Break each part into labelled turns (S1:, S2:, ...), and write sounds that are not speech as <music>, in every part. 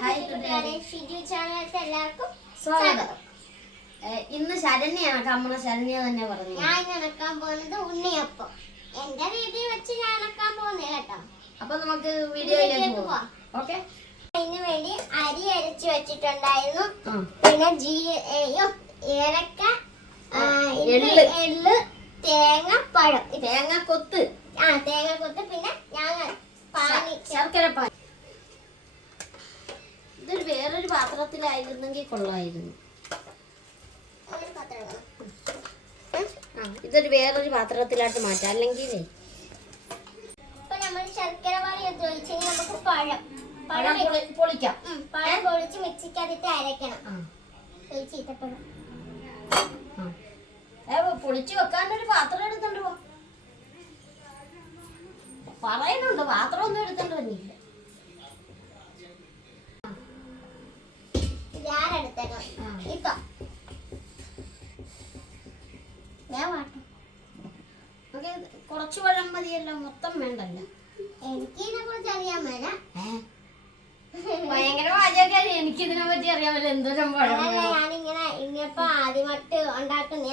S1: Hi കൂട്ടുകാരെ ഷിജു ചാനലിലേക്ക് എല്ലാവർക്കും
S2: സ്വാഗതം. ഇന്ന് ശരണ്യാണ് കമ്മള ശരണ്യ തന്നെ പറഞ്ഞു
S1: ഞാൻ നടക്കാൻ പോകുന്നത് ഉണ്ണിയപ്പം. എന്റെ രീതി വെച്ച് ഞാൻ നടക്കാൻ പോകുന്നത് കേട്ടോ.
S2: അപ്പൊ നമുക്ക് വീഡിയോയിലേക്ക് പോവാം. ഓക്കെ.
S1: അതിന് വേണ്ടി അരി അരച്ച് വെച്ചിട്ടുണ്ടായിരുന്നു. പിന്നെ ജീ ഏലക്ക.
S2: എള്ള്
S1: തേങ്ങ പഴം.
S2: തേങ്ങ കൊത്ത്.
S1: ആ തേങ്ങ കൊത്ത് പിന്നെ ഞാൻ പാനി
S2: ശർക്കര പാൻ ഇതൊരു വേറൊരു പാത്രത്തിലായിരുന്നെങ്കിൽ കൊള്ളായിരുന്നു. ആ ഇതൊരു വേറൊരു പാത്രത്തിലായിട്ട് മാറ്റാം. അല്ലെങ്കിൽ
S1: ശർക്കര പാനി നമുക്ക് പഴം.
S2: പൊളിക്കാം.
S1: പഴം പൊളിച്ച് മിക്സിക്കകത്തിട്ട് ചീത്തപ്പഴം
S2: പൊളിച്ചു വെക്കാനൊരു പാത്രം എടുത്തോണ്ട് പോ. പറയുന്നുണ്ട് പാത്രം ഒന്നും എടുത്തോണ്ട് വന്നില്ല.
S1: വാട്ടും
S2: നമുക്ക് കുറച്ച് പഴം മതിയല്ലോ മൊത്തം വേണ്ടല്ലോ.
S1: എനിക്ക് ഇതിനെ കുറിച്ച് അറിയാൻ മേല.
S2: ഭയങ്കര പാചകക്കാരി എനിക്ക് ഇതിനെ പറ്റി അറിയാമല്ലോ എന്തോരം പഴം
S1: അതല്ല
S2: വേണം.
S1: ഞാനിങ്ങനെ ഇങ്ങനപ്പോ ആദ്യമായിട്ട് ഉണ്ടാക്കുന്ന.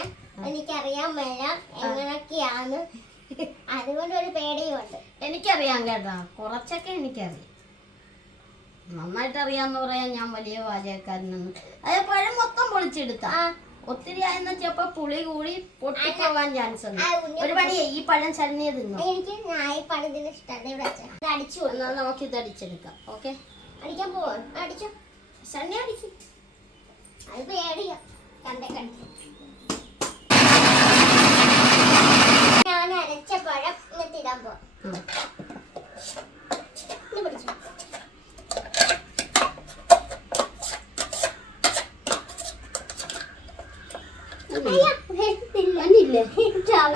S1: എനിക്കറിയാൻ മേല എങ്ങനെയൊക്കെയാന്ന് അതുകൊണ്ട് ഒരു പേടിയുണ്ട്
S2: എനിക്കറിയാം കേട്ടോ. കുറച്ചൊക്കെ എനിക്കറിയാം. നന്നായിട്ട് അറിയാന്ന് പറയാൻ ഞാൻ വലിയ പാചകക്കാരനൊന്നും അത് പഴം മൊത്തം പൊളിച്ചെടുത്ത.
S1: ആ.
S2: ഒത്തിരി ആയെന്ന് വെച്ചപ്പോ പുളി കൂടി പൊട്ടിപ്പോകാൻ ചാൻസ് ഉണ്ട്.
S1: ആ,
S2: ഒരു പണിയേ ഈ പഴം ചരണിയെ തിന്നു?
S1: എനിക്ക് നായി പണിതിന് ഇഷ്ടമാണ് അടിച്ചു
S2: എന്നാൽ നമുക്ക് ഇത് അടിച്ചെടുക്കാം. ഓക്കെ?
S1: അടിക്കാൻ പോവാ. അടിച്ചോ.
S2: ചരണി അടിക്കും
S1: അത് പേടിയാ കണ്ടേ കണ്ടേ. ഞാൻ അരച്ച പഴം ഇടാൻ പോവാ ഇത് പിടിച്ചോ അയ്യ, വരുന്നില്ല.
S2: വന്നില്ലേ
S1: ചാവി.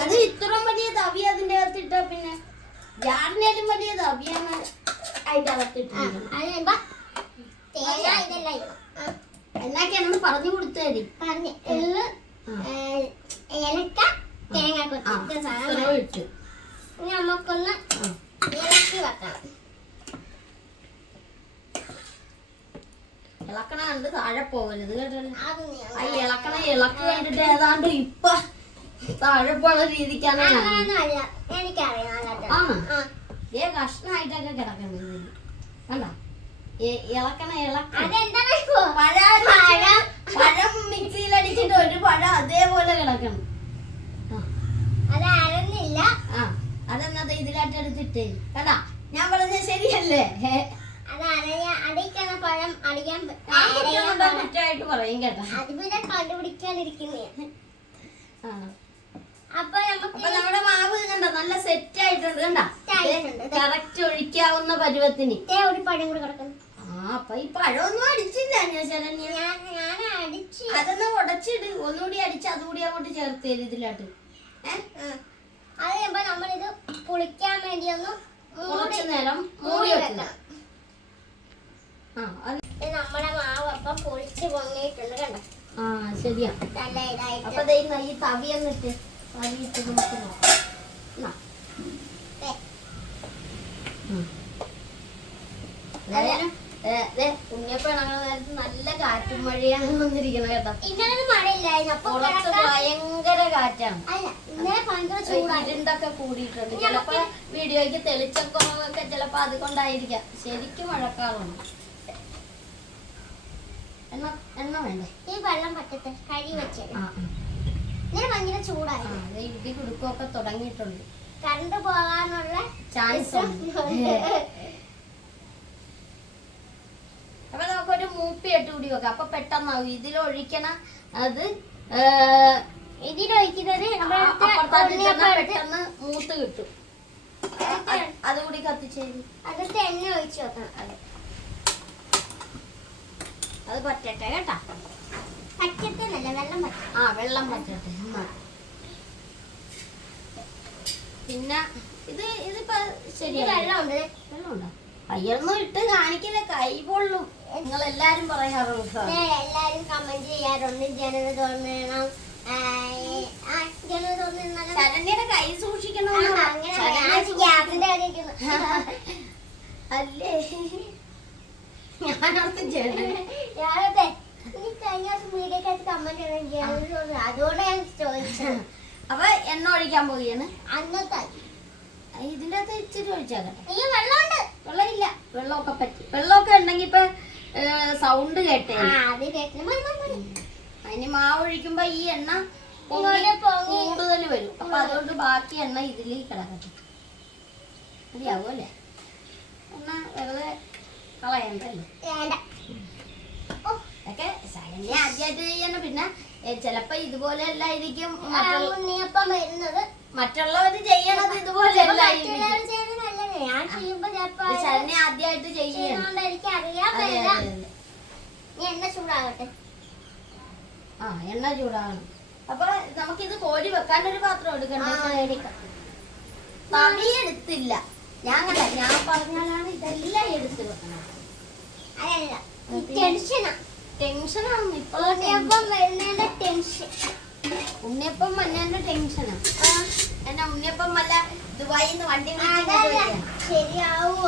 S2: അത് ഇത്ര വലിയ തവി അതിന്റെ അകത്ത് ഇട്ടാ പിന്നെ ജാറിനേലും വലിയ തവിയാണ് അതിന്റെ.
S1: ആ,
S2: എന്നൊക്കെയാണെന്ന് പറഞ്ഞു കൊടുത്തേരി
S1: പറഞ്ഞു. ഏലക്ക തേങ്ങ കൊത്തിട്ട് സാധനം.
S2: ഇട്ട്
S1: നമുക്കൊന്ന് ഇളക്കി വെക്കണം.
S2: ഇളക്കണ കണ്ട് താഴെ പോകരുത് കേട്ടല്ലോ ആ ഇളക്കണ ഇളക്ക് കണ്ടിട്ട് ഏതാണ്ട് ഇപ്പൊ താഴെ പോണ രീതിക്കാണ് ഏ കഷ്ണായിട്ടൊക്കെ കിടക്കുന്നത്. കണ്ടോ? ഇളക്കണ ഇളക്ക? പഴം അടിച്ചിട്ട് ഒരു പഴം അതേപോലെ കിടക്കണം. ആ.
S1: അത്
S2: ആ അതെന്നത് ഇതിലായിട്ട് എടുത്തിട്ടേ. കണ്ടാ? ഞാൻ പറഞ്ഞ ശരിയല്ലേ? ഹേ.
S1: അത് പാടില്ല.
S2: കുറ്റമായിട്ട് പറയും കേട്ടോ.
S1: അത് പിന്നെ കണ്ടുപിടിക്കാനിരിക്കുന്നേ
S2: ആ.
S1: അപ്പൊ
S2: നമ്മുടെ മാവ് കണ്ടോ നല്ല സെറ്റ് ആയിട്ടുണ്ട് കണ്ടാ. കറക്റ്റ് ഒഴിക്കാവുന്ന പരുവത്തിന്.
S1: ഒരു പഴം കൂടെ കിടക്കുന്നു.
S2: ആ അപ്പൊ ഈ പഴമൊന്നും അടിച്ചില്ല ഞാൻ ശരണ്യ. അതൊന്ന് ഉടച്ചിട്. ഒന്നുകൂടി അടിച്ച് അതുകൂടി അങ്ങോട്ട് ചേർത്ത് തരും ഇതിലാട്ട്.
S1: അത് കഴിയുമ്പോ നമ്മളിത് പുളിക്കാൻ വേണ്ടി ഒന്ന്
S2: കുറച്ചു നേരം മൂടി വെക്കണം
S1: വെക്കണം
S2: ആ അത്
S1: ഇത് നമ്മുടെ മാവ് അപ്പം പൊളിച്ച് പൊങ്ങിയിട്ടുണ്ട് കണ്ടോ?
S2: ആ ശരിയാ.
S1: നല്ല ഇതായിട്ട്.
S2: അപ്പൊ ദേ ഈ തവി എന്നിട്ട് തവി ഇട്ട് നമുക്ക് നോക്കാം നല്ല കാറ്റും മഴയാണ് വന്നിരിക്കുന്നത് കേട്ടോ.
S1: ഇന്നലെ മഴയില്ലായിരുന്നു.
S2: ഭയങ്കര കാറ്റാണ്. ഇരുണ്ടൊക്കെ കൂടിയിട്ടുണ്ട്. ചിലപ്പോ വീഡിയോയ്ക്ക് തെളിച്ചൊക്കെ ചിലപ്പോ അതുകൊണ്ടായിരിക്കാം. ശരിക്കും മഴക്കാറുണ്ട് എണ്ണ എണ്ണ വേണ്ടേ?
S1: ഈ വെള്ളം പറ്റത്തെ ഭയങ്കര
S2: ഇടി കുടുക്കമൊക്കെ തുടങ്ങിയിട്ടുണ്ട്.
S1: കറണ്ട് പോകാനുള്ള
S2: ചാൻസ് അപ്പൊ നമുക്കൊരു മൂപ്പി ഇട്ട് കൂടി വെക്കാം. അപ്പൊ പെട്ടെന്നാവും. ഇതിലൊഴിക്കണ അത്
S1: ഇതിലൊഴിക്കുന്നത്
S2: പെട്ടെന്ന് മൂത്ത് കിട്ടും. അത് അതുകൂടി കത്തിച്ചേരി.
S1: അതൊക്കെ എണ്ണ ഒഴിച്ചു വെക്കണം.
S2: അതെ. അത് പറ്റട്ടെ കേട്ടാ.
S1: പറ്റത്തെന്നല്ല വെള്ളം പറ്റ
S2: ആ വെള്ളം പറ്റട്ടെ. പിന്നെ ഇത് ഇതിപ്പോ ശരി
S1: വെള്ളമുണ്ട്.
S2: വെള്ളമുണ്ടോ? അയ്യൊന്നും ഇട്ട് കാണിക്കില്ല. കൈ പൊള്ളും. നിങ്ങൾ എല്ലാരും പറയാറുണ്ട്
S1: എല്ലാരും കമന്റ് ചെയ്യാറുണ്ട്. ജനത തോന്നണം.
S2: ശരണ്യയുടെ കൈ സൂക്ഷിക്കണം
S1: അങ്ങനെ പറയാം. ആ ഗ്യാസിന്റെ <laughs>
S2: അല്ലേ? ഞാനോർത്ത് ചേട്ടൻ
S1: ഞാനതെ നീ കഴിഞ്ഞ ദിവസം വീഡിയോക്കകത്ത് കമന്റ് ഇടുന്നത് അതുകൊണ്ട് ഞാൻ ചോദിച്ചത്. <laughs>
S2: അപ്പൊ എണ്ണ ഒഴിക്കാൻ പോവുകയാണ്.
S1: അന്നത്തെ.
S2: ഇതിന്റെ അകത്ത് ഇച്ചിരി ഒഴിച്ചാകട്ടെ
S1: വെള്ളമുണ്ട്.
S2: വെള്ളമില്ല. വെള്ളമൊക്കെ പറ്റി. വെള്ളമൊക്കെ ഉണ്ടെങ്കിൽ ഇപ്പൊ സൗണ്ട് കേട്ടേ. അതിന് മാവ് ഒഴിക്കുമ്പോ ഈ എണ്ണ. കൂടുതൽ വരും. അപ്പൊ അതുകൊണ്ട് ബാക്കി എണ്ണ ഇതിലേക്ക് കിടക്കട്ടെ. മതിയാവും അല്ലേ? എണ്ണ വെറുതെ ഒക്കെ ശരണ്യ ആദ്യമായിട്ട് ചെയ്യണം പിന്നെ ചെലപ്പോ ഇതുപോലെ അല്ലായിരിക്കും
S1: ഉണ്ണിയപ്പം വരുന്നത്.
S2: മറ്റുള്ളവര് ചെയ്യണത് ഇതുപോലെ ആദ്യമായിട്ട് ചെയ്യണം.
S1: എനിക്ക് അറിയാൻ പറ്റില്ല എണ്ണ ചൂടാകട്ടെ.
S2: ആ എണ്ണ ചൂടാകണം. അപ്പൊ നമുക്കിത് കോരി വെക്കാൻ ഒരു പാത്രം എടുക്കണ്ടേ?
S1: എടുക്കാം.
S2: തവി എടുത്തില്ല. ഞാൻ കണ്ട ഞാൻ പറഞ്ഞാലാണ് ഇതെല്ലാം എടുത്ത് വെക്കണം ടെൻഷനാണ് ഇപ്പോൾ
S1: ഉണ്ണിയപ്പം
S2: മഞ്ഞന്റെ ടെൻഷനാണ് എന്നാ ഉണ്ണിയപ്പം മല്ല ദുബായിൽ നിന്ന് വണ്ടി.
S1: ശരിയാവുക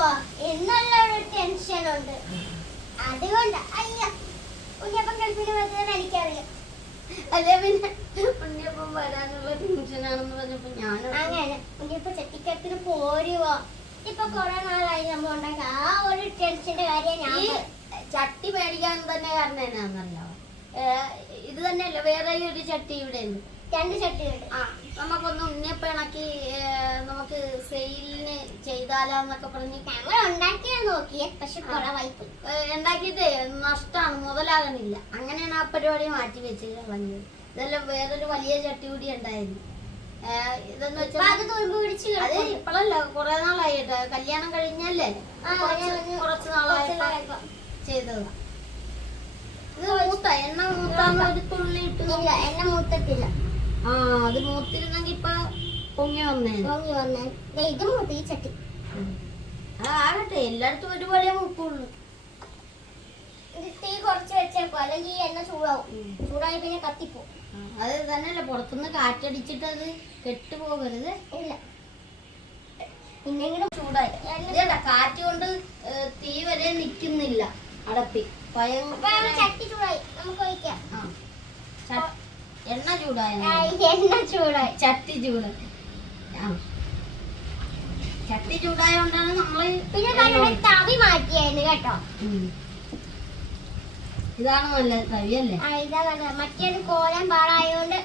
S1: എന്നുള്ള ഒരു ടെൻഷൻ ഉണ്ട് അതുകൊണ്ട് അയ്യ ഉണ്ണിയപ്പം ഗൾഫിൽ വരുന്നത് എനിക്കറിയാം.
S2: അല്ലേ പിന്നെ? ഉണ്ണിയപ്പം വരാനുള്ള ടെൻഷനാണെന്ന് പറഞ്ഞപ്പോ ഞാൻ
S1: അങ്ങനെ ഉണ്ണിയപ്പം ചട്ടിക്കത്തിന് പോരുവോ? ഇപ്പൊ കൊറേ നാളായി നമ്മൾ ഉണ്ടാക്കി ആ ഒരു ടെൻഷന്റെ കാര്യം ഞാൻ
S2: ചട്ടി മേടിക്കാൻ തന്നെ കാരണം എന്നാന്നറിയാമോ ഇത് തന്നെയല്ല വേറെ ഒരു ചട്ടി ഇവിടെ ഉണ്ട്.
S1: രണ്ട് ചട്ടി
S2: ആ നമുക്കൊന്ന് ഉണ്ണിയപ്പം ഇണക്കി നമുക്ക് സെയിലിന് ചെയ്താലെന്നൊക്കെ പറഞ്ഞ്
S1: ഞങ്ങൾ ഉണ്ടാക്കിയാ നോക്കിയേ പക്ഷെ കുറവായി പോയി.
S2: ഉണ്ടാക്കിയിട്ട് നഷ്ടമാണ് മുതലാകണില്ല അങ്ങനെയാണ് ആ പരിപാടി മാറ്റി വെച്ച് കളഞ്ഞത് ഇതെല്ലാം വേറൊരു വലിയ ചട്ടി കൂടി ഉണ്ടായിരുന്നു. ഇതെന്ന് വെച്ചാൽ
S1: അത്
S2: ഇപ്പോഴല്ല കുറെ നാളായിട്ട് കല്യാണം കഴിഞ്ഞല്ലേ? കുറച്ച് നാളായപ്പോ. ചെയ്തതാ. ഇത് മൂത്ത എണ്ണ മൂത്താന്ന് ഒരു തുള്ളി ആ അത് മൂത്തിരുന്നെങ്കി ഇപ്പൊ പൊങ്ങി വന്നേ.
S1: വന്നേ. ഇത് മൂത്ത് ഈ ചട്ടി.
S2: ആകട്ടെ. എല്ലായിടത്തും ഒരുപോലെ മൂക്കുള്ളൂ.
S1: തീ കുറച്ച് വെച്ചേക്കോ. അല്ലെങ്കിൽ ഈ എണ്ണ ചൂടാവും. ചൂടായി പിന്നെ കത്തിപ്പോ
S2: അത് തന്നെയല്ല പുറത്തുനിന്ന് കാറ്റടിച്ചിട്ട് അത് കെട്ടുപോകരുത്.
S1: ഇല്ല. പിന്നെങ്കിലും
S2: ചൂടായി. കാറ്റ് കൊണ്ട് തീ വരെ നിക്കുന്നില്ല. അടപ്പി.
S1: ചട്ടി ചൂടായി. നമുക്ക് ഒഴിക്കാം.
S2: എണ്ണ ചൂടായ
S1: എണ്ണ ചൂടായി.
S2: ചട്ടി ചൂട്. ചട്ടി ചൂടായോണ്ടാണ് നമ്മൾ
S1: പിന്നെ തവി മാറ്റിയായിരുന്നു കേട്ടോ.
S2: ഇതാണ് നല്ല തവിയല്ലേ
S1: മറ്റേത് കോലം പാടായോണ്ട്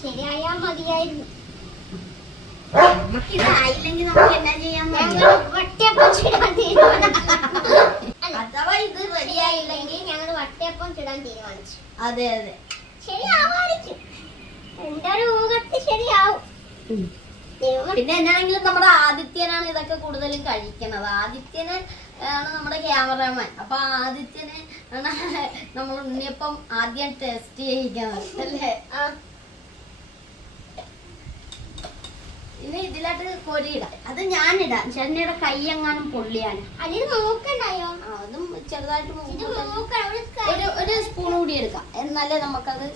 S1: ശരിയായാ മതിയായിരുന്നു
S2: നമുക്ക് ഇതായില്ലെങ്കിൽ നമുക്ക് എന്നാ ചെയ്യാൻ
S1: ഞങ്ങൾ വട്ടയപ്പം ചുടാൻ തീരുമാനിച്ചു അല്ല,
S2: അഥവാ ഇത് റെഡിയായില്ലെങ്കിൽ
S1: ശരിയായില്ലെങ്കിൽ ഞങ്ങൾ വട്ടയപ്പം ചുടാൻ തീരുമാനിച്ചു.
S2: അതെ അതെ.
S1: ശരിയാവായിരിക്കും. എന്റെ ഒരു ഊഹത്തിൽ ശരിയാവും.
S2: പിന്നെ എന്നാണെങ്കിലും നമ്മുടെ ആദിത്യനാണ് ഇതൊക്കെ കൂടുതലും കഴിക്കണത് ആദിത്യന് ആണ് നമ്മുടെ ക്യാമറാമാൻ. അപ്പൊ ആദിത്യന് ആണ് നമ്മൾ ഉണ്ണിയപ്പം ആദ്യം ടെസ്റ്റ് ചെയ്യിക്കുന്നത്. അല്ലേ
S1: ആ,
S2: ഇനി ഇതിലായിട്ട് കൊരിയിടാം അത് ഞാനിടാം. ചേട്ടനിയുടെ കൈ എങ്ങാനും പൊള്ളിയാണ്
S1: അതിന് നോക്കണ്ടായോ
S2: അതും ചെറുതായിട്ട്
S1: ഒരു
S2: സ്പൂൺ കൂടി എടുക്കാം. എന്നാലേ നമുക്കത്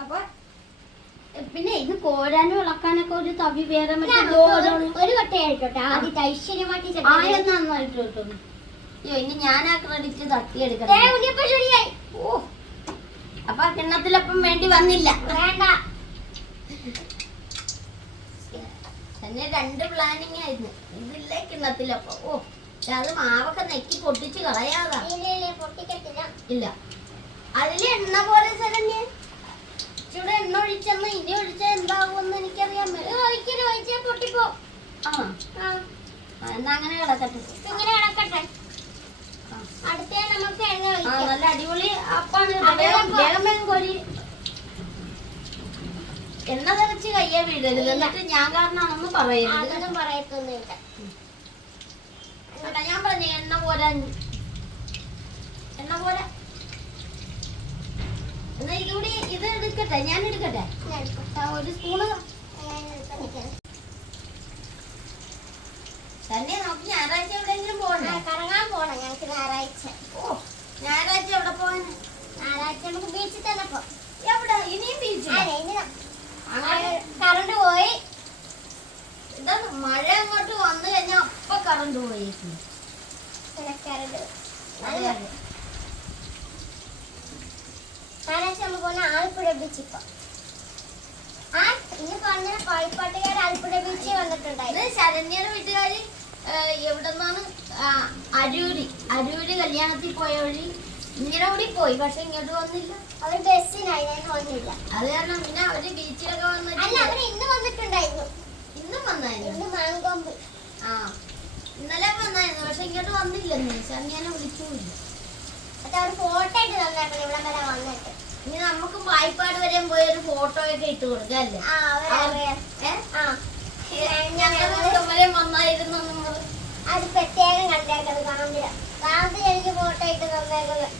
S2: അപ്പൊ പിന്നെ ഇത് കോരാനും ഇളക്കാനൊക്കെ ഒരു തവി വേറെ മറ്റേ
S1: ഒരു കട്ടയായിട്ടോട്ടെ ആദ്യത്തെ ഐശ്വര്യമായിട്ട് ആയിരുന്നു
S2: ആയം നന്നായിട്ട് കിട്ടുന്നു അയ്യോ ഇനി ഞാൻ ആ ക്രെഡിറ്റ്
S1: ദേ,
S2: തട്ടിയെടുക്കണം
S1: ഉണ്ണിയപ്പം
S2: ഓ. അപ്പൊ കിണ്ണത്തിലപ്പം വേണ്ടി വന്നില്ല.
S1: വേണ്ട.
S2: തന്നെ രണ്ട് പ്ലാനിങ് ആയിരുന്നു. ഇതില്ലേ കിണ്ണത്തിലപ്പം? ഓ അത് മാവൊക്കെ നെക്കി പൊട്ടിച്ച് കളയാതാ.
S1: ഇല്ല
S2: അതിൽ എണ്ണ പോലെ ശരണ്യ ഇവിടെ എണ്ണ ഒഴിച്ചെന്ന് ഇനി ഒഴിച്ചാൽ എന്താകുമെന്ന് എനിക്കറിയാൻ
S1: ഒഴിച്ചാൽ പൊട്ടിപ്പോ
S2: ആ, എന്നാ അങ്ങനെ കിടക്കട്ടെ.
S1: ഇങ്ങനെ കിടക്കട്ടെ
S2: ആ.
S1: അടുത്ത നമുക്ക് എണ്ണ
S2: ആ
S1: ഒഴിക്കാം
S2: നല്ല അടിപൊളി അപ്പാണ്. വേഗം വേഗം കോരി. എണ്ണ തെറിച്ച് കയ്യെ വീഴരുത് എന്നിട്ട് ഞാൻ കാരണമാണെന്ന് പറയരുത്.
S1: അതൊന്നും പറയത്തൊന്നുമില്ല.
S2: കേട്ടോ ഞാൻ പറഞ്ഞു എണ്ണ പോരാൻ എണ്ണ പോരാ. എന്നാ ഇതുകൂടി ഇത് എടുക്കട്ടെ? ഞാൻ എടുക്കട്ടെ. ഒരു സ്പൂണ്. തന്നെ നമുക്ക് ഞായറാഴ്ച എവിടെയെങ്കിലും പോകണം
S1: കറങ്ങാൻ പോണം. ഞങ്ങൾക്ക് ഞായറാഴ്ച.
S2: ഓ. ഞായറാഴ്ച എവിടെ പോകാൻ
S1: ഞായറാഴ്ച നമുക്ക് ബീച്ചിൽ തന്നെ പോ
S2: എവിടെ? ഇനിയും
S1: ഇനി
S2: അങ്ങനെ
S1: കറണ്ട് പോയി.
S2: എന്താണ് മഴ അങ്ങോട്ട് വന്നു കഴിഞ്ഞാൽ അപ്പൊ കറണ്ട് പോയി.
S1: ഞായറാഴ്ച നമ്മൾ പോകുന്ന ആലപ്പുഴ ബീച്ച് ഇപ്പൊ. ആ ഇന്ന് പറഞ്ഞ കോഴിപ്പാട്ടുകാർ ആലപ്പുഴ ബീച്ചിൽ വന്നിട്ടുണ്ടായിരുന്നു
S2: ശരണ്യയുടെ വീട്ടുകാര് എവിടെ നിന്നാണ് അരൂര് അരൂര് കല്യാണത്തിൽ പോയ വഴി ഇങ്ങനെ കൂടി പോയി പക്ഷെ ഇങ്ങോട്ട് വന്നില്ല.
S1: അവർ ബസ്സിനായി വന്നില്ല.
S2: അത് കാരണം പിന്നെ അവർ ബീച്ചിലൊക്കെ
S1: അല്ല
S2: വന്നിട്ട്
S1: അവർ ഇന്ന് വന്നിട്ടുണ്ടായിരുന്നു.
S2: ഇന്നും വന്നായിരുന്നു?
S1: ഇന്ന് മാങ്കൊമ്പ്
S2: ആ ഇന്നലെ വന്നായിരുന്നു പക്ഷെ ഇങ്ങോട്ട് വന്നില്ലെന്ന് ഞാൻ വിളിച്ചില്ല
S1: അത് അവർ ഫോട്ടോ ഇട്ട് തന്നായിരുന്നു ഇവിടെ വരെ വന്നിട്ട്.
S2: ഇനി നമുക്ക് വായ്പാട് വരെ പോയി ഒരു ഫോട്ടോ ഒക്കെ ഇട്ട്
S1: കൊടുക്കാല്ലേ
S2: ഞങ്ങൾ വന്നായിരുന്നു നമ്മൾ
S1: അത് പ്രത്യേകം കണ്ടേക്കത് കാന്തിര കാന്തിര എനിക്ക് ഫോട്ടോ ഇട്ട് തന്നേക്കുന്നത്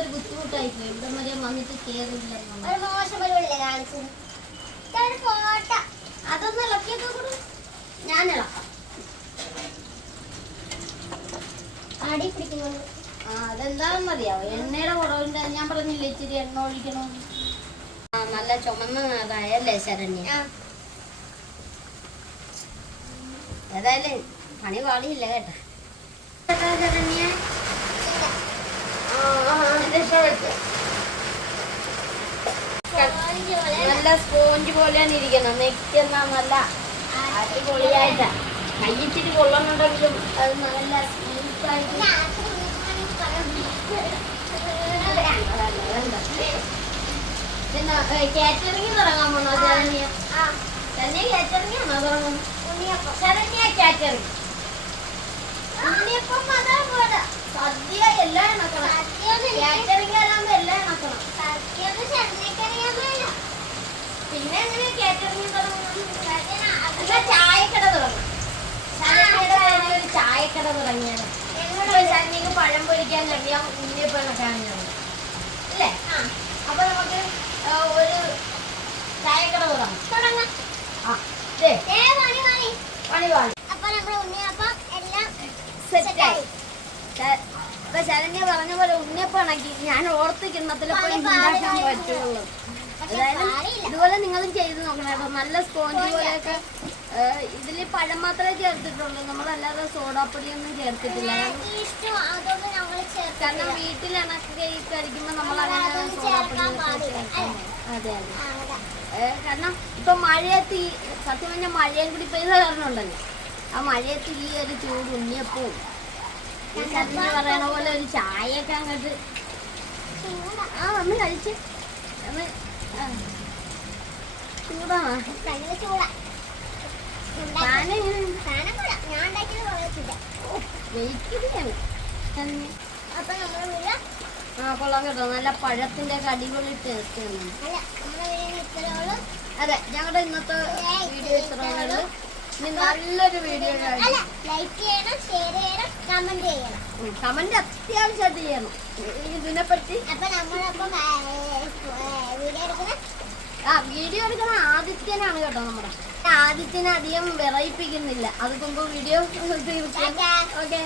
S2: ഒരു ബുദ്ധിമുട്ടായി പോയി ഇവിടം വരെ വന്നിട്ട് കേറില്ല
S1: ഒരു മോശം പരിപാടിയല്ലേ കാണിച്ചത് ഫോട്ടോ.
S2: അതൊന്ന് ഇളക്കിയൊക്കെ കൊടു ഞാൻ ഇളക്കാം.
S1: അടി പിടിക്കുന്നുണ്ട്.
S2: ആ അതെന്താണെന്ന് അറിയാവോ? എണ്ണയുടെ കുറവുണ്ട്. ഞാൻ പറഞ്ഞില്ലേ ഇച്ചിരി എണ്ണ ഒഴിക്കണം നല്ല ചുമന്ന നിറമായല്ലേ ശരണ്യ
S1: ആ
S2: ഏതായാലും പണി പാളിയില്ല കേട്ടാ. നല്ല സ്പോഞ്ച് പോലെയാണ് ഇരിക്കണം നെക്കുന്ന നല്ല അടിപൊളിയായിട്ടാ. കയ്യിച്ചിട്ട് കൊള്ളണുണ്ടെങ്കിലും അത് നല്ല സ്മൂത്തായിട്ട് കാറ്ററിംഗ് തുടങ്ങാൻ പോണോ? ശരണ്യ
S1: ആ
S2: ശരണ്യ കാറ്ററിംഗ് ആണോ തുടങ്ങുന്നത്
S1: ഉണ്ണിയപ്പം
S2: ശരണ്യ കാറ്ററിംഗ് ഉണ്ണിയപ്പം അതാ പോലെ സദ്യ എല്ലാം ഇണക്കണം
S1: സത്യമൊന്നും എനിക്ക്
S2: കാറ്ററിംഗ് ആകുമ്പോ എല്ലാം ഇണക്കണം
S1: സത്യമൊന്നും ചെന്നൈക്കറിയാൻ മേല
S2: പിന്നെ എങ്ങനെ കാറ്ററിംഗ് തുടങ്ങുന്നത്
S1: സത്യം അത്
S2: എന്നാ ചായക്കട തുടങ്ങും ശരണ്യയുടെ പേരിൽ ഒരു ചായക്കട തുടങ്ങിയാണ്
S1: എന്നോട്
S2: ഇപ്പൊ ശരണ്യക്ക് പഴം പൊരിക്കാൻ കഴിയാം ഉണ്ണിയപ്പം ഇണക്കാൻ അല്ലേ
S1: ആ
S2: അപ്പൊ നമുക്ക് ആ, ഒരു ചായക്കട തുടങ്ങാം
S1: തുടങ്ങാം
S2: ആ ദേ,
S1: ഏ പണി പണി
S2: പണി പാടി
S1: അപ്പൊ നമ്മുടെ ഉണ്ണിയപ്പം എല്ലാം
S2: സെറ്റായി അപ്പൊ ശരണ്യ പറഞ്ഞ പോലെ ഉണ്ണിയപ്പം ഇണക്കി ഞാൻ ഓർത്ത്
S1: പാടി, പാടി,
S2: ഉണ്ടാക്കാൻ പറ്റുള്ളൂ. അതായത് ഇതുപോലെ നിങ്ങളും ചെയ്ത് നോക്കണം കേട്ടോ. നല്ല സ്പോഞ്ച് പോലെയൊക്കെ ഇതിൽ പഴം മാത്രമേ ചേർത്തിട്ടുള്ളൂ. നമ്മളല്ലാതെ സോഡാപ്പൊടിയൊന്നും ചേർത്തിട്ടില്ല. കാരണം വീട്ടിൽ ഇണക്കി കഴിക്കുമ്പോൾ നമ്മൾ അങ്ങനെ സോഡാപ്പൊടി അതെ അതെ. കാരണം ഇപ്പൊ മഴയത്ത് ഈ സത്യം പറഞ്ഞാൽ മഴയും കൂടി പെയ്ത കാരണം ഉണ്ടല്ലോ ആ മഴയത്ത് ഈ ഒരു ചൂട് ഉണ്ണിയപ്പവും പറയണ പോലെ ഒരു ചായയൊക്കെ അങ്ങോട്ട്
S1: ചൂടാ.
S2: ആ കഴിച്ച്. ചൂടാണോ
S1: ചൂടാ കൊള്ളാം. ഞാൻ ഉണ്ടാക്കിയത് കൊള്ളത്തില്ല.
S2: വെയിറ്റിലാണ്
S1: അപ്പൊ നമ്മുടെ വീട്
S2: ആ കൊള്ളാം കേട്ടോ. നല്ല പഴത്തിന്റെ അടിപൊളി ടേസ്റ്റ് അതെ ഞങ്ങളുടെ ഇന്നത്തെ വീഡിയോ ഇത്രയുള്ളൂ നല്ലൊരു വീഡിയോ
S1: ലൈക്ക് ചെയ്യണം ഷെയർ ചെയ്യണം കമന്റ് ചെയ്യണം.
S2: കമന്റ് അത്യാവശ്യമായിട്ട് ചെയ്യണം. ഇതിനെപ്പറ്റി
S1: അപ്പൊ നമ്മളപ്പം വീഡിയോ എടുക്കുന്ന
S2: ആ വീഡിയോ എടുക്കുന്ന ആദിത്യനാണ് കേട്ടോ നമ്മുടെ. ആദിത്യനെ അധികം വിറയിപ്പിക്കുന്നില്ല. അത് മുമ്പ് വീഡിയോ തീർച്ചയായും. ഓക്കെ